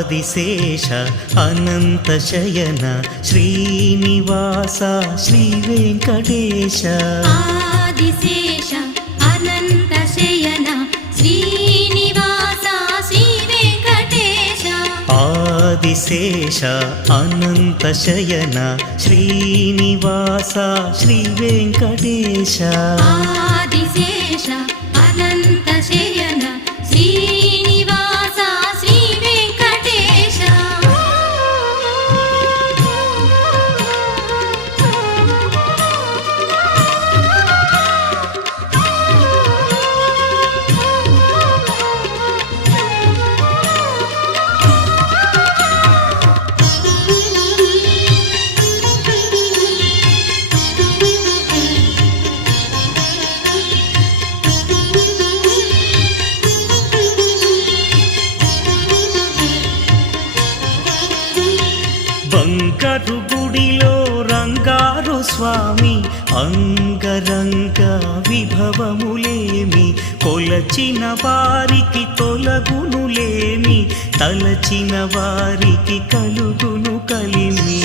ఆదిశేష అనంత శయన శ్రీనివాస శ్రీ వెంకటేశ ఆదిశేష అనంత శయన శ్రీనివాస శ్రీ వెంకటేశ ఆదిశేష అనంత శయన శ్రీనివాస శ్రీ వెంకటేశ ఆదిశేష అనంత శయన శ్రీనివాస శ్రీ వెంకటేశ బంగారు గుడిలో రంగారు స్వామి అంగరంగ విభవములేమి కొలచిన వారికి తొలగునులేమి తలచిన వారికి కలుగును కలిమి